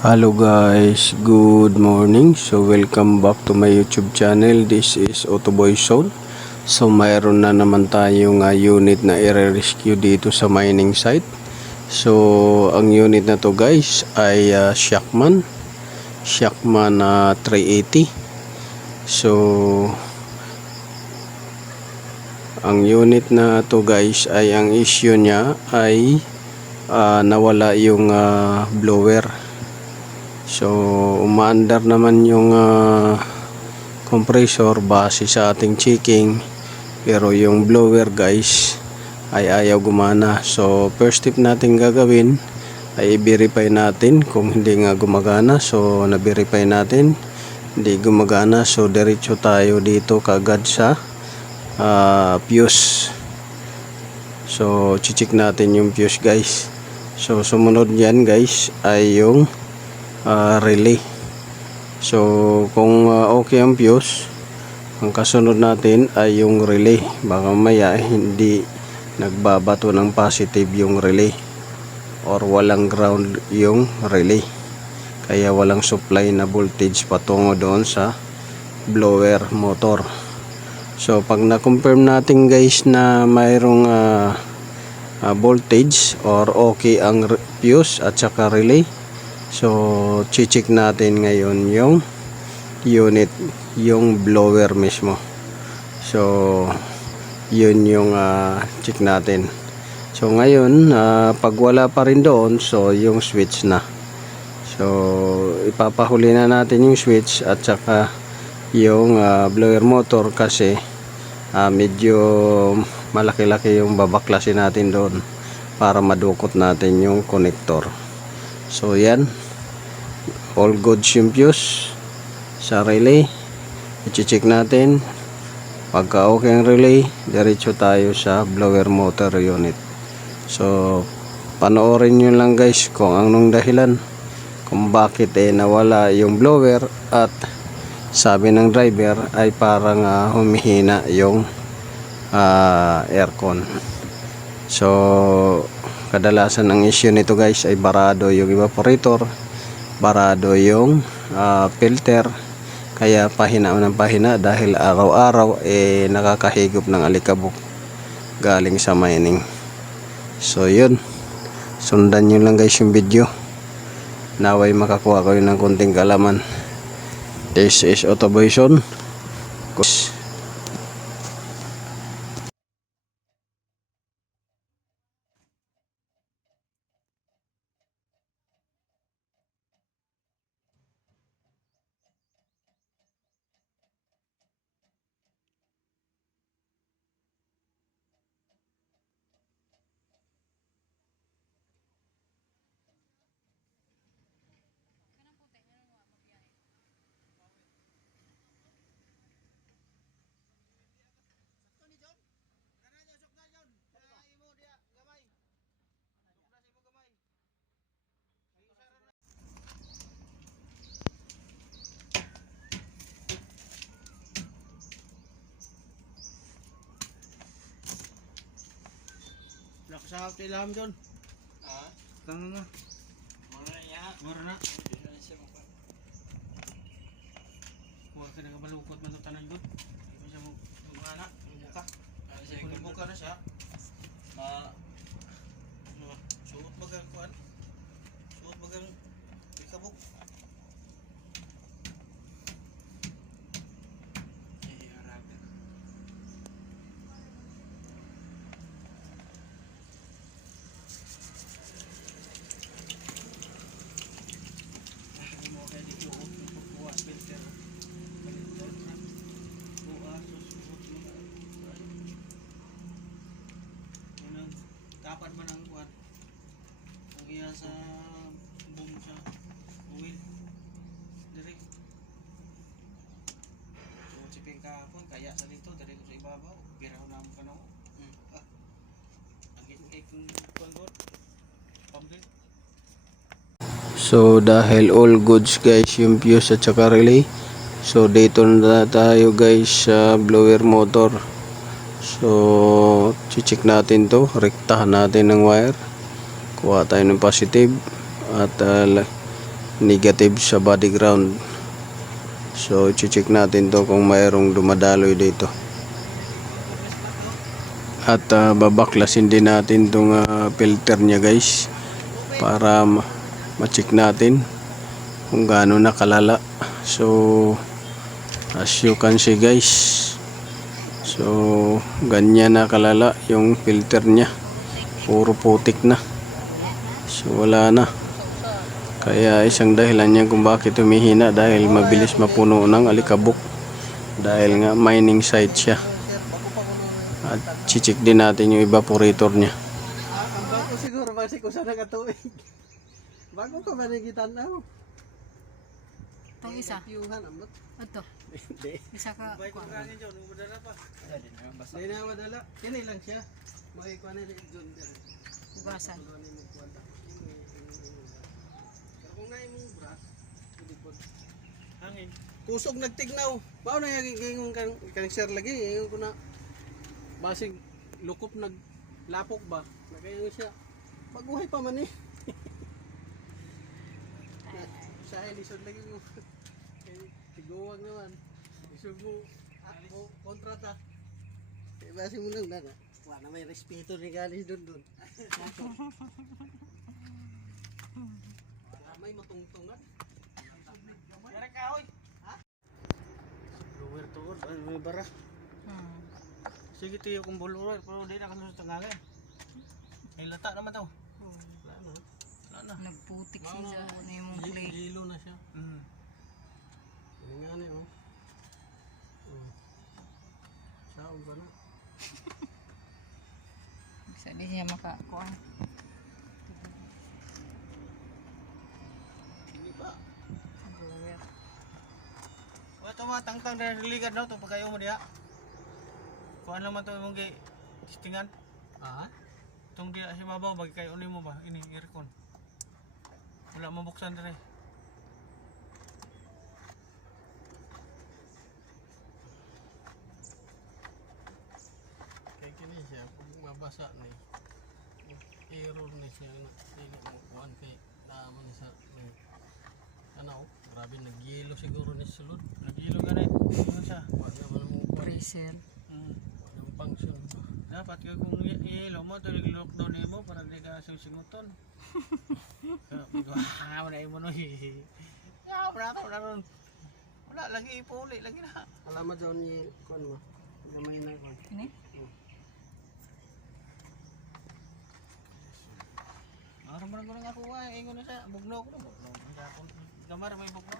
Hello guys, good morning. So welcome back to my YouTube channel. This is Autoboy Soul. So mayroon na naman tayong unit na i-rescue dito sa mining site. So ang unit na to guys ay Shackman 380. So ang unit na to guys ay ang issue niya ay nawala yung blower. So umaandar naman yung compressor base sa ating checking, pero yung blower guys ay ayaw gumana. So first step natin gagawin ay i-verify natin kung hindi nga gumagana. So na-verify natin hindi gumagana, so diretso tayo dito kagad sa fuse. So check natin yung fuse guys. So sumunod yan guys ay yung relay. So kung okay ang fuse, ang kasunod natin ay yung relay. Baka maya hindi nagbabato ng positive yung relay or walang ground yung relay, kaya walang supply na voltage patungo doon sa blower motor. So pag na-confirm natin guys na mayroong voltage or okay ang fuse at saka relay, so check natin ngayon yung unit, yung blower mismo. So yun yung check natin. So ngayon pag wala pa rin doon, so yung switch na. So ipapahuli na natin yung switch at saka yung blower motor kasi medyo malaki-laki yung babaklasin natin doon para madukot natin yung connector. So yan, all good yung fuse sa relay. I-check natin. Pagka okay ang relay, diretso tayo sa blower motor unit. So panoorin nyo lang guys kung anong dahilan kung bakit nawala yung blower, at sabi ng driver ay parang humihina yung aircon. So kadalasan ang issue nito guys ay barado yung evaporator, barado yung filter, kaya pahina ng pahina dahil araw-araw nakakahigop ng alikabok galing sa mining. So yun, sundan nyo lang guys yung video, naway makakuha kayo ng konting kalaman. This is Autoboy Soul. Sa ilham John. Tangan na. Mura na. Huwag ka nagabalukot man ito tanan doon. Hindi siya mag-ana. Buka. Kung buka na siya. Suot bagang kuan. Suot bagang ikabuk. Dapat man ang kuan ang iya sa boom sa oil dire. So chiping kahapon kaya sa dito dire ko sa ibabaw biraw na mo kanaw. Agin kung kuan god pambil. So dahil all goods guys yung fuse at saka relay, so dito na tayo guys sa blower motor. So check natin to, rektahan natin ng wire, kuha tayo ng positive at negative sa body ground. So check natin to kung mayroong dumadaloy dito. At babaklasin din natin tong filter nya guys, para ma-check natin kung gaano nakalala. So as you can see guys, so ganyan nakalala yung filter nya, puro putik na. So wala na. Kaya isang dahilan yan kung bakit humihina, dahil mabilis mapuno ng alikabok, dahil nga mining site siya. At chichik din natin yung evaporator nya. Ang bago siguro ba ko sa nakatuig. Bago ka ba nagitan na? Itong isa. Tiyuhan amot. Ito. Hindi. Isa ka. May kung kangin dyan, madala pa. Hindi na madala. Kini lang siya. May kuha na rin dyan. Ugasan. Pero kung nga yung bras, hindi po. Hangin. Kusog nagtignaw. Bao na yung kang share lagi. Yung ko na basig lukop naglapok ba? Nagayon siya. Baguhay pa man eh. Sa lisod lagi mo. Tiguwag naman. Isog mo kontrata. Basi mo lang na. Wala na may respeto ni galis doon. May matungtungan. Meron ka hoy. Ha? Lower to or may bara. Sige tiyo kung buluro pero di na kaso sa tangalan. Ay lata naman daw. Wala na. Wala na. Nagputik siya sa ano yung clay. Hilo na siya. Hindi nga na oh. Saog ba na? Isa di siya makakuha. Hindi pa. Blower. Wala ito mga tangtang na liligad daw itong pagkayo mo diya. Kuhaan lang man ito mong testingan. Itong diya si mabaw bagi kayo ulit mo ba? Ini aircon. Wala mabuksan rin. Kaya kini siya kung mabasa ni error ni siya na hindi mo kuhaan kay naman ni sa ano, grabe nag-yelo siguro ni sulod. Nag-yelo ka rin. Ano siya? Wala naman mo Pressure. walang function. Dapat ka kung i-yelo mo, ito nag-lockdown mo para hindi ka susinguton. Wala mo no wala lagi ipuli lagi na. Alamat daw ni kuan mo. Gamay na kuan. Ini? Araw mo lang ako ay ingon na siya bugno ko bugno. Gamar may bugno.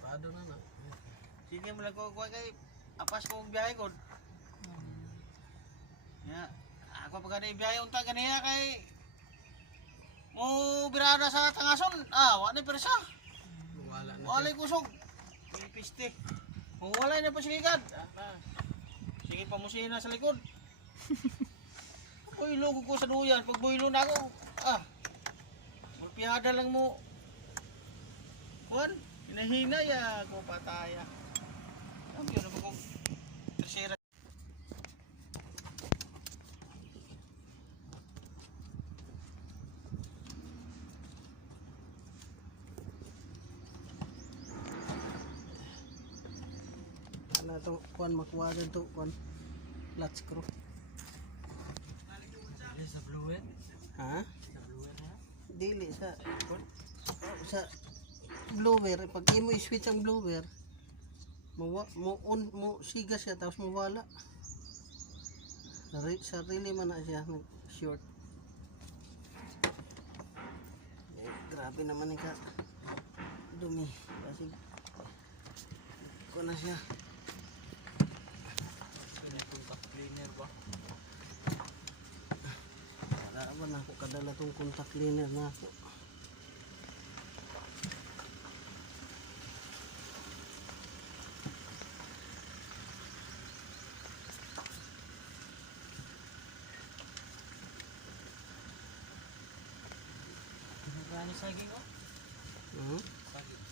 Parado na na. Sige mo lang ko kay apas ko biyahe ko. Ya, ako pag kanay biyahe unta kaniya kay mo birada sa Tangason. Wa na persa. Wala na. Wala kusog. May piste. Kung wala na pasiligad. Sige pamusina sa likod. Boylo ko sa duyan. Pag boylo na ako. Magpiyada lang mo. Kuan, hinahina ya ko pataya. Ang yun naman kung tercera. Na to kuan makuha din to kuan latch screw. Sa blower? Ha? Sa blower na? Dili sa blower. Pag imo i-switch ang blower, mo siga siya tapos mawala. Sa relay man na siya short. Grabe naman ka dumi. Kasi ko na siya. Cleaner ba? Wala ba na ako kadala tong contact cleaner na ako. Ano saging ko? Saging.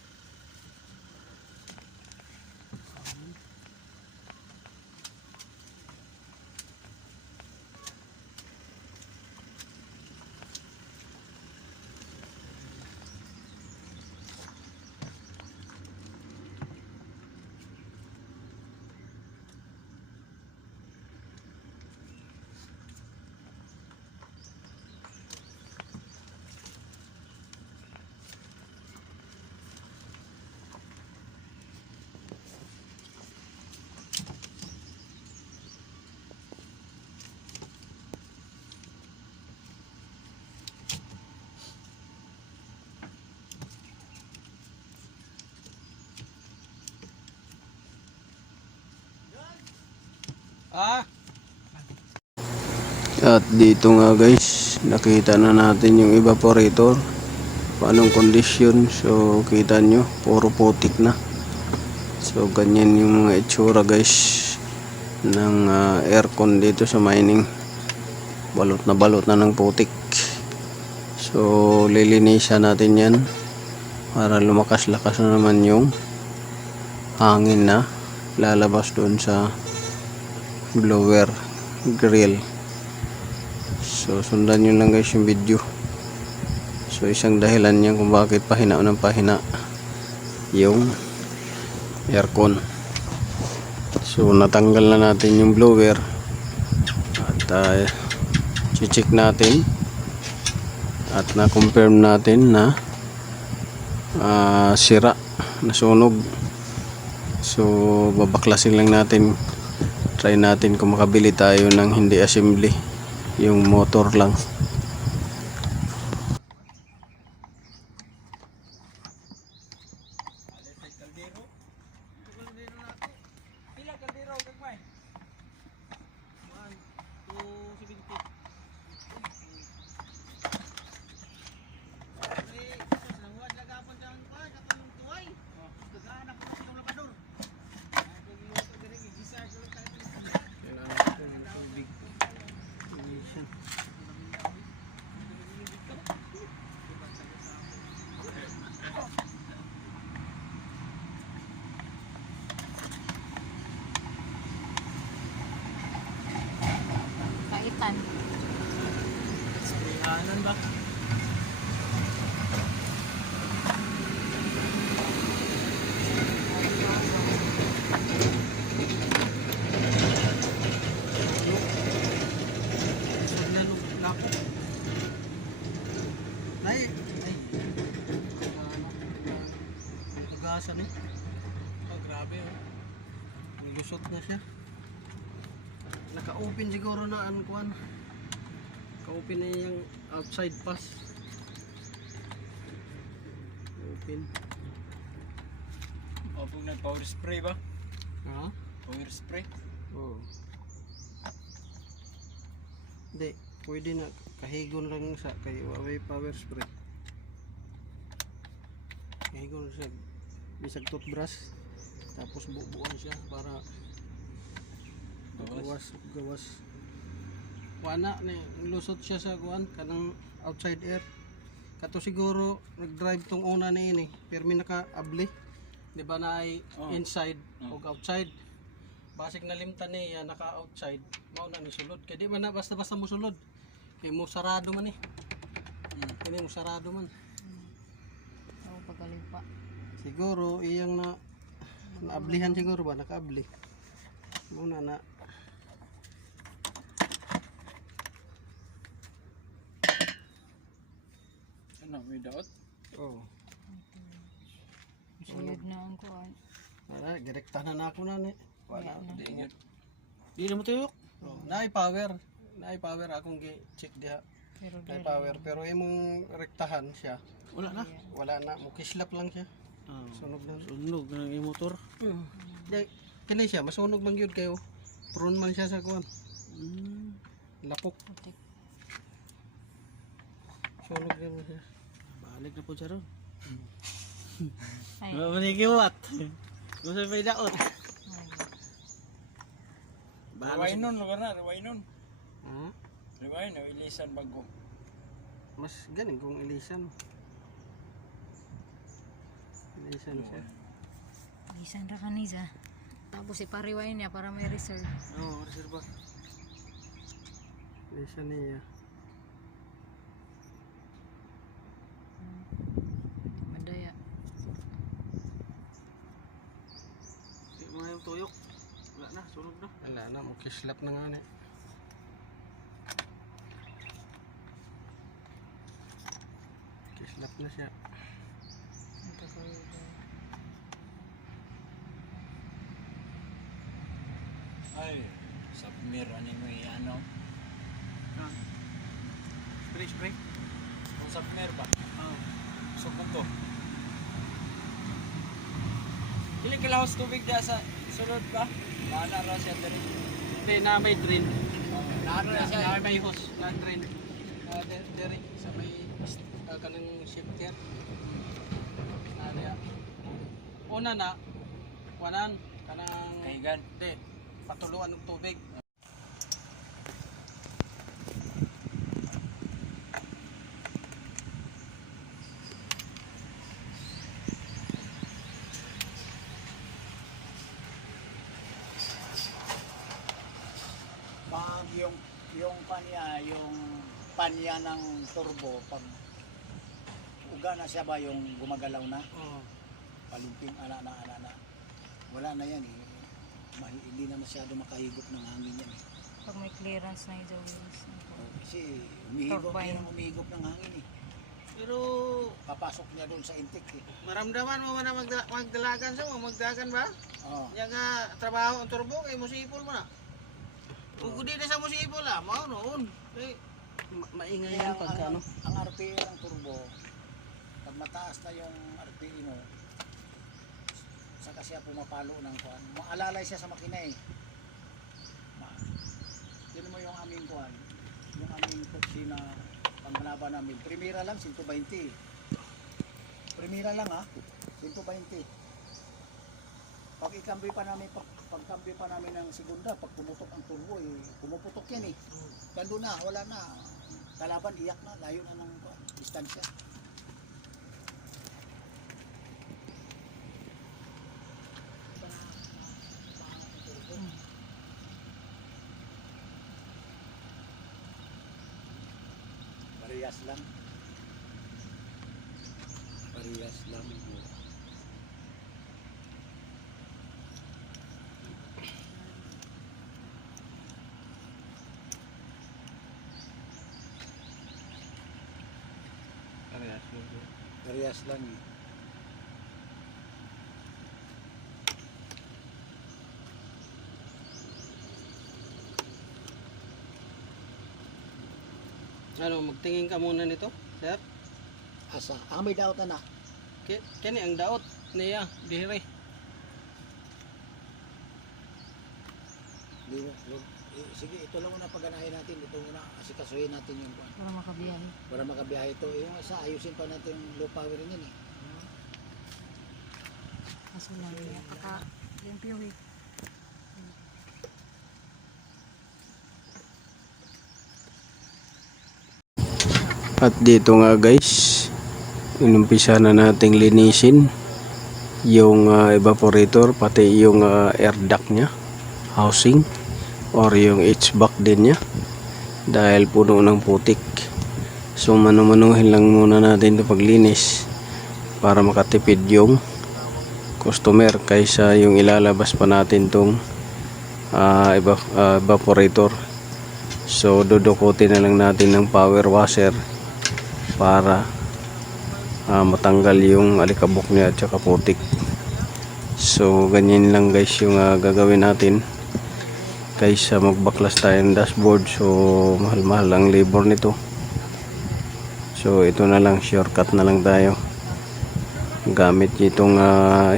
Ah! At dito nga guys, nakita na natin yung evaporator. Paanong kondisyon. So kita nyo, puro putik na. So ganyan yung mga itsura guys ng aircon dito sa mining. Balot na ng putik. So lilinisan natin yan para lumakas-lakas na naman yung hangin na lalabas doon sa blower grill. So sundan nyo lang guys yung video. So isang dahilan yan kung bakit pahina ng pahina yung aircon. So natanggal na natin yung blower at check natin at na-confirm natin na sira, nasunog. So babaklasin lang natin, try natin kung makabili tayo ng hindi assembly, yung motor lang. Pila kaldero gagmay? 1, 2, 70. Kaitan. Anan ba? Tugasan eh. Oh, grabe oh. Nilusot na siya. Naka-open siguro na ang kuan. Naka-open na yung outside pass. Open. O, pag nag-power spray ba? Ha? Power spray? Oo. Hindi, pwede na kahigon lang sa kay Huawei power spray. Kahigon siya bisag toothbrush tapos bubuan siya para gawas. Wana ni lusot siya sa kuan kanang outside air. Kato siguro nag-drive tong una ni ini, pero may naka-abli. Di ba na ay inside o outside. Basig nalimtan niya naka-outside, mao na ni sulod. Kay di man na basta-basta mo sulod. Kay mo sarado man eh. Kini mo sarado man. Oo, pagalipa. Siguro iyang na naablihan siguro ba naka-abli. Muna na Ano, may daot? oh. Sulod na ang kuan. Wala, direktahan na ako na ni. Wala. Di yun. Di na mo tuyok. Oh, naay power. Naay power akong gi-check diha. Pero Naay dili. power pero imong rektahan siya. Wala na. Wala na, mukislap lang siya. Sunog na. Sunog ng iyong motor. Di kani siya masunog man gyud kayo. Prone man siya sa kuan. Lapok. Putik. Sunog na siya. Balik na po siya ron. Ay. Manigiwat. Gusto pa idaot. Rewind nun, lugar na, rewind nun. Ha? Rewind, ilisan bago. Mas galing kung ilisan. Ilisan siya. Gisan ra kanisa. Tapos ipariwain niya para may reserve. Oo, reserva. Ilisan niya. Madaya. Di mo na yung tuyok. Wala na, sunog na. Wala na, mukislap na nga na. Kislap na siya. Ang tagal. Ay, submir, ano mo ano? Spray, spray. Kung submir ba? Oo. Sukog ko. Pili kilahos tubig dyan sa sulod ba? Maana raw siya dali. Hindi, na may drain. Naano na siya. Na may hose, na drain. Dere, sa may kanang shifter. Nariya. Una na, wanan, kanang... Kahigan. Hindi, patuluan ng tubig. Pag yung panya ng turbo, pag uga na siya ba yung gumagalaw na, Oo. palimping ana na, wala na yan eh. Hindi na masyado makahigop ng hangin yan eh. Pag may clearance na yung wheels. Kasi umihigop Turbine. yan, umihigop ng hangin eh. Pero Papasok niya doon sa intake eh. maramdaman mo man na magdalagan sa mo, magdagan ba? Oh. Yang nga trabaho ang turbo kay musipol mo na. Kung di na sa musipol mao noon. Maingay yan pagka ano. Ang RPE ng turbo, pag mataas na yung RPE mo, saka siya pumapalo ng kuan. Maalalay siya sa makina eh. Yun mo yung aming kuan. Yung aming kutsina panglaban namin. Primera lang, 120. Primera lang ha, 120. Pag ikambyo pa namin, pagkambyo pa namin ng segunda, pag pumutok ang turbo eh, pumuputok yan eh. Gando na, wala na. Kalaban, iyak na, layo na ng distansya. Parehas lang. Parehas lang. Parehas lang eh. Ano, magtingin ka muna nito, sir? Asa, may daot na na. Kani ang daot niya, dire. Sige, ito lang muna paganahin natin. Ito muna, asikasuhin natin yung kuwan. Para makabiyahe. Para makabiyahe ito. Yung isa, ayusin pa natin yung low power yun eh. Kaso lang yan. Kaka-limpyo eh. At dito nga guys, inumpisa na nating linisin yung evaporator, pati yung air duct nya, housing or yung HVAC din nya, dahil puno ng putik. So manumanuhin lang muna natin ito paglinis para makatipid yung customer kaysa yung ilalabas pa natin tong evaporator. So dudukutin na lang natin ng power washer para matanggal yung alikabok niya at saka putik. So ganyan lang guys yung gagawin natin kaysa magbaklas tayo ng dashboard. So mahal-mahal ang labor nito. So ito na lang, shortcut na lang tayo gamit itong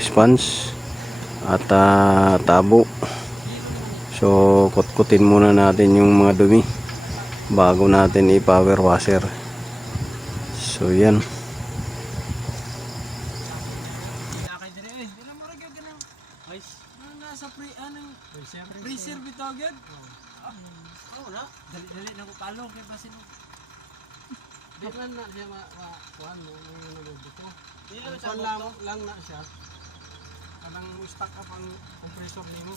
sponge at tabo. So kutkutin muna natin yung mga dumi bago natin i-power washer. So yan. Kay dire eh. Dili mo ra gyud kanang ice. Nasa freezer bitaw gyud. Oo na. Dali na ko palong kay basin. Di man na siya kuhan mo ng dito. Di Ang kuhan lang na siya. Anang stock up ang compressor nimo.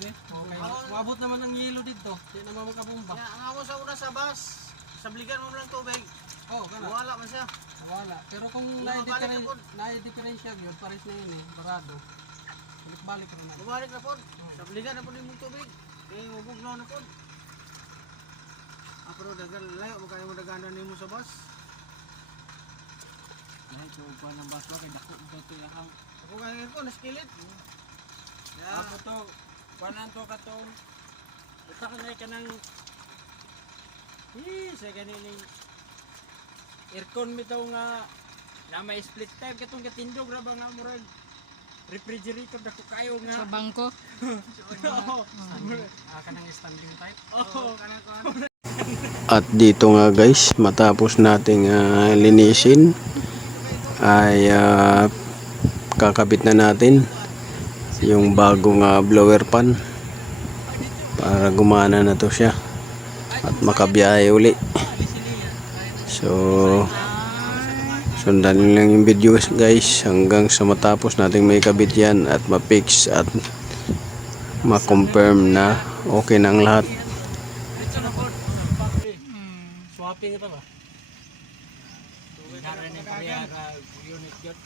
Okay. Okay. Maabot naman ang yelo dito. Di naman makabomba. Ang ako sa una sa bus, sabligan mo lang tubig. Oh, kana. Wala man siya. Wala. Pero kung na-differential yun, pares na yun eh, barado. Balik-balik ka naman. Bumalik na po. Sabligan na po din mong tubig. Mabugnaw na po. Pero dagan layo mo kayo madaganan nimo sa bus. Ay, so kuha ng baswa kay dako dito yakang. Ako kaya ko naskilit. Ako to, kuanan to katong uta ka na kanang sa ganing aircon bitaw nga na may split type katong katindog ra ba nga murag refrigerator na ko kayo nga. Sa bangko. Kanang standing type. Oo, kanang ko. At dito nga guys, matapos nating linisin ay kakabit na natin yung bagong blower pan para gumana na to siya at makabiyahe uli. So sundan nyo lang yung video guys hanggang sa matapos nating may kabit yan at ma-fix at ma-confirm na okay na ang lahat. Swapping ito ba? Gara ni Pariara unit yun.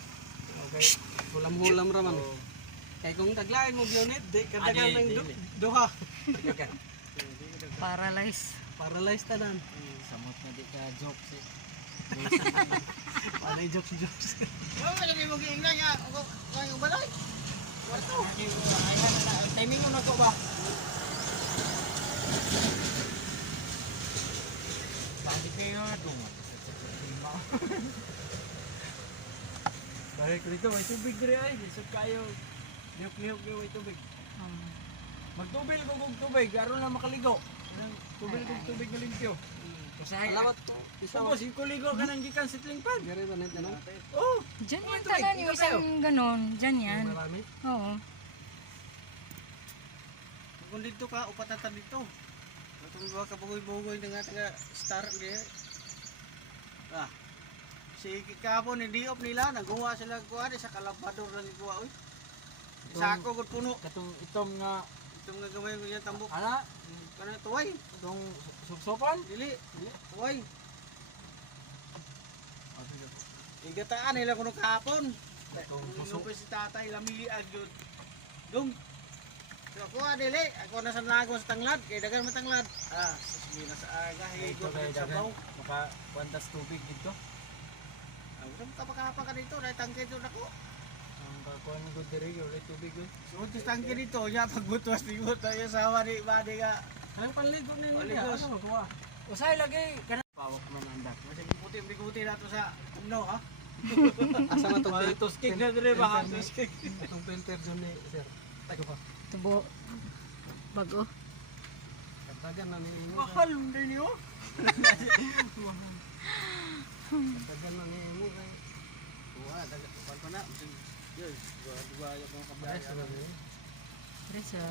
Okay. Hulam-hulam raman. Kaya kung taglain mo unit, di katagal ng duha. Paralyzed. Tanan. Samot na di ka jokes eh. Panay jokes. Lagi mo giingnan nga. Ako balay. Warto. Timing mo na ko ba? Tadi kayo dong. Balik dito, may tubig dire ay. Isip kayo. Lihok-lihok kayo may tubig. Magtubil ko kung tubig, aron na makaligo. Tubil kung tubig na limpyo. Salamat to. Tapos, yung kuligo ka nang gikan sitling pan. Gari ba nito no? Oo. Diyan yan tanan yung isang ganon. Diyan yan. Marami. Oo. Kung dito ka, upatatan dito. Itong mga kabugoy-bugoy na nga taga star niya. Si kapon ni Diop nila, nagawa sila kuha sa kalabador lang ikuha. Sa ako gud puno. Katong itom nga, Itong nga gamay mo yan tambok. ana, Kana tuway. itong supsopan. Dili. Tuway. Igataan nila kuno kahapon. Kung si tatay lamili agyod. Dong. So kuha dili, ako na sa lago sa tanglad, kay dagan mo tanglad. Sabi na sa aga, higo na sa baw. Maka kwantas tubig dito. Ang kapakapa ka dito, dahil tangke dito nako. Ang kakuan ko diri yo tubig yo. So just tangke dito, nya pagbutuas tingot tayo sa wari badi ka. Ang panligo ni Paligos. Ano magawa? Usay lagi kana pawak man andak. Kasi puti nato sa umno ha. Asa na to Tuskig na dire ba? Tuskig. Itong filter zone ni sir. Tago pa. Tubo. Bago. Katagan na ni imo. Mahal din niyo. Katagan na ni imo kay. Wala, dagan pa na. Yes, dua yung mga Ayos kabayan. na ni. Presa.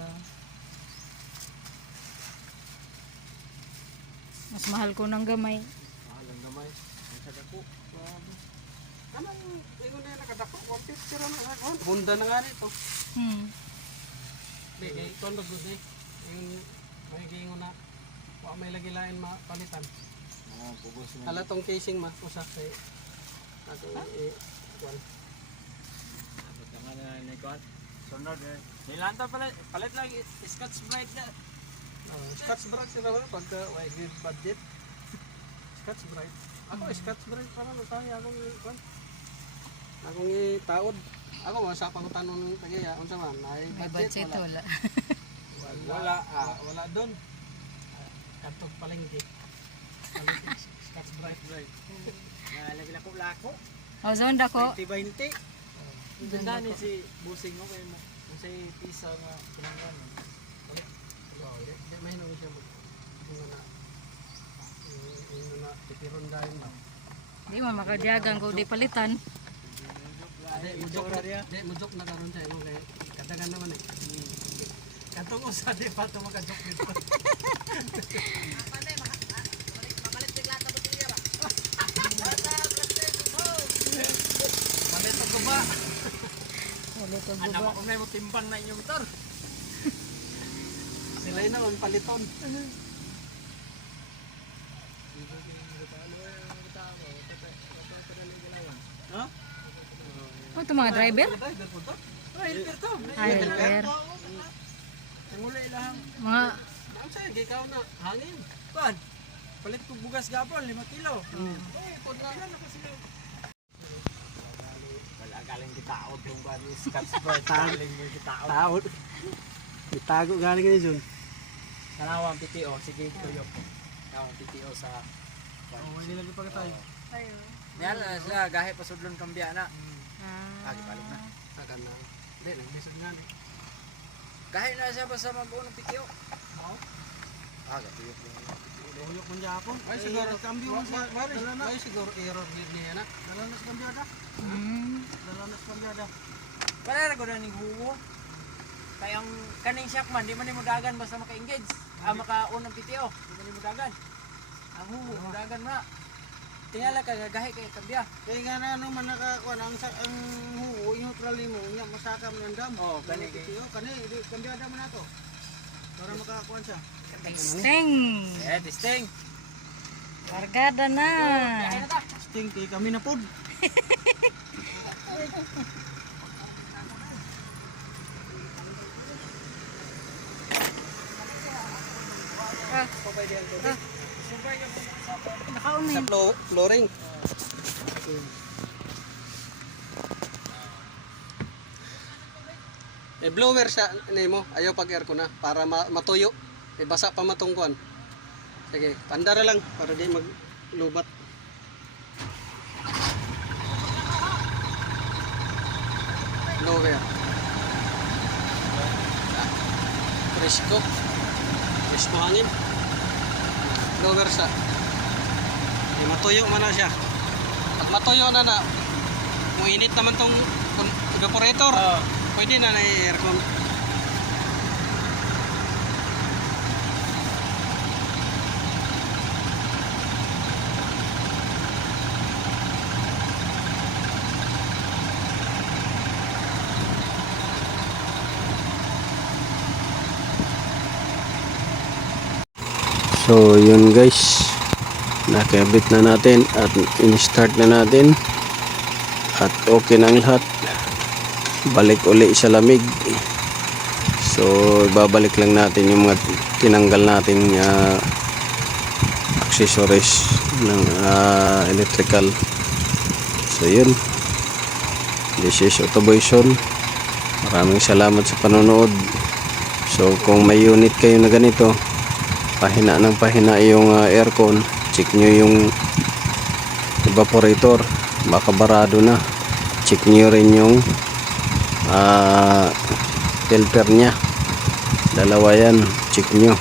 Mas mahal ko ng gamay. Mahal ang gamay. Ang sadako. Kanang ingon na nakadako 150 ra na kon. Honda na nga nito. Di kay kon ba gud ni. Yung may gingon na wa may lagi lain mapalitan. Pugos Hala tong casing ma usa kay ato kuan. Tama na ni kon. Sunod eh. Nilanta palit lagi Scotch Brite na. Scotch Brite sila ba pag way good budget. Scotch Brite. Ako Scotch Brite para no tayo akong kuan. Akong itaod. Ako mo sa pangutanon tagaya unsa man ay May budget budget wala. wala doon. Katog palengke. Scotch Brite. Nalagi lako-lako. O, zonda ko. 20-20. Ganda ni si Busing mo kay mo. Unsay pisa nga pinanglan. Balik. Di may nung siya mo. Na tipiron dahil ma. Di mo makadiagan ko di palitan. Di mujok na karon sa imo kay kadagan naman eh. Katong usa di pa to makajok dito. Palit ang guba. Ulit ang Alam guba. ko na mo timbang na inyong motor. Sila na on paliton. Ha? O, ito mga driver? Helper to. Helper. Muli lang. Mga, Ang sa'yo, gikaw na hangin. Kuan, palit ko bugas gapon, 5 kilo. Eh, pudra na kasi. Wala galing gitaod yung kuan ni Scotch Brite. Galing mo gitaod. Taot. Itago galing ni Jun. Kanawang PTO, sige tuyo ko. Kanawang PTO sa kuan. Oh, hindi lagi pa tayo. Yan na sila, gahe pa sudlon kambya na. ah, Agi palog na. Tagan na. Hindi, naglisod nga eh. Kahit na siya basta mag-unong pityo. Oo. Gatuyok lang. Uyok mo Japon. Ay siguro, Cambio mo siya. Ay siguro error yun niya na. Dala na sa kambyada. Dala na sa kambyada. Para ko na ning huwo. Kaya ang kaning shock man, di man mo dagan basta maka-engage. Maka-unang PTO, di man mo dagan. Ang huwo, dagan na. Tingala ka gagahi kay kabya. Kaya nga na naman nakakuha ang huwo, yung neutral mo, niya masaka mo ng dam. Oh, kani Kani, kambyada mo na to. Para makakuha siya. Sting! testing. Barkada na! Sting, kami na pod. Nakaunin. Sa flooring. Blower sa nimo, ayaw pag air ko na para matuyo. Basa pa matungkuan. Sige, pandara lang para di maglubat. Blower. Presko. Presko hangin. Blower sa. Matuyo man na siya. Pag matuyo na, muinit naman tong evaporator. Pwede na na aircon. So yun guys, nakabit na natin at in-start na natin at okay na ang lahat. Balik uli sa lamig. So ibabalik lang natin yung mga tinanggal nating accessories ng electrical. So yun, this is Autoboyson. Maraming salamat sa panonood. So kung may unit kayo na ganito, pahina ng pahina yung aircon, check nyo yung evaporator, baka barado na. Check nyo rin yung filter nya, dalawa yan, check nyo,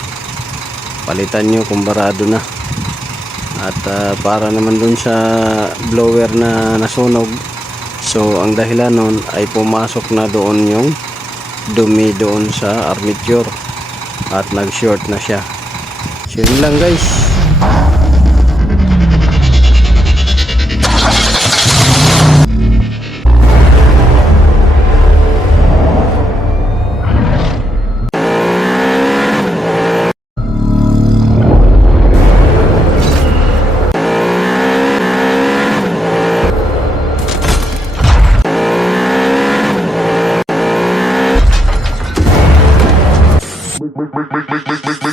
palitan nyo kung barado na. At para naman dun sa blower na nasunog, so ang dahilan nun ay pumasok na doon yung dumi doon sa armature at nag short na siya. So yun lang guys. Make